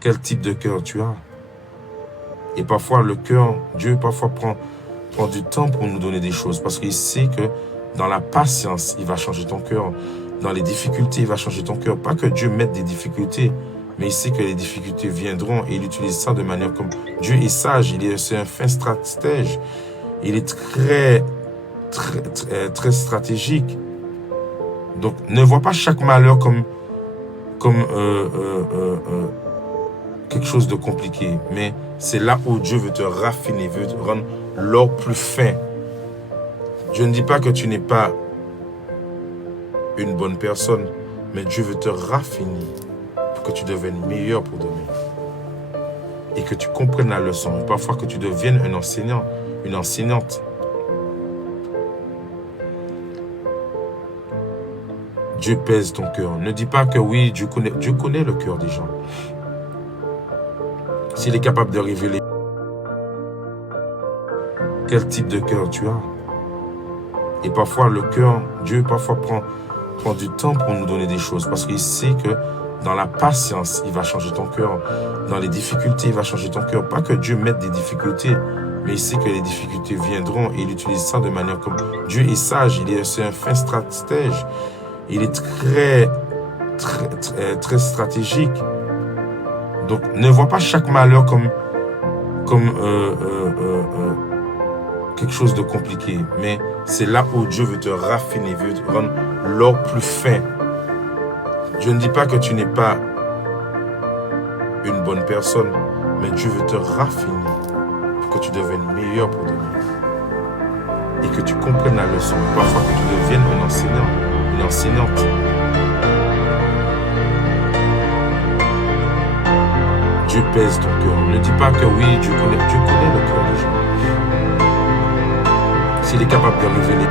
quel type de cœur tu as. Et parfois, le cœur, Dieu parfois prend du temps pour nous donner des choses parce qu'il sait que dans la patience, il va changer ton cœur. Dans les difficultés, il va changer ton cœur. Pas que Dieu mette des difficultés, mais il sait que les difficultés viendront et il utilise ça de manière comme... Dieu est sage, c'est un fin stratège. Il est très stratégique. Donc, ne vois pas chaque malheur comme quelque chose de compliqué. Mais c'est là où Dieu veut te raffiner, veut te rendre l'or plus fin. Je ne dis pas que tu n'es pas une bonne personne, mais Dieu veut te raffiner pour que tu deviennes meilleur pour demain. Et que tu comprennes la leçon. Et parfois que tu deviennes un enseignant, une enseignante. Dieu pèse ton cœur. Ne dis pas que oui, Dieu connaît le cœur des gens. S'il est capable de révéler quel type de cœur tu as. Et parfois, le cœur, Dieu parfois prend du temps pour nous donner des choses parce qu'il sait que dans la patience, il va changer ton cœur. Dans les difficultés, il va changer ton cœur. Pas que Dieu mette des difficultés, mais il sait que les difficultés viendront et il utilise ça de manière comme... Dieu est sage, c'est un fin stratège. Il est très stratégique. Donc, ne vois pas chaque malheur comme quelque chose de compliqué. Mais c'est là où Dieu veut te raffiner, veut te rendre l'or plus fin. Je ne dis pas que tu n'es pas une bonne personne, mais Dieu veut te raffiner pour que tu deviennes meilleur pour demain. Et que tu comprennes la leçon. Parfois que tu deviennes un enseignant, une enseignante. Dieu pèse ton cœur. Ne dis pas que oui, Dieu connaît le cœur des gens. S'il est capable de révéler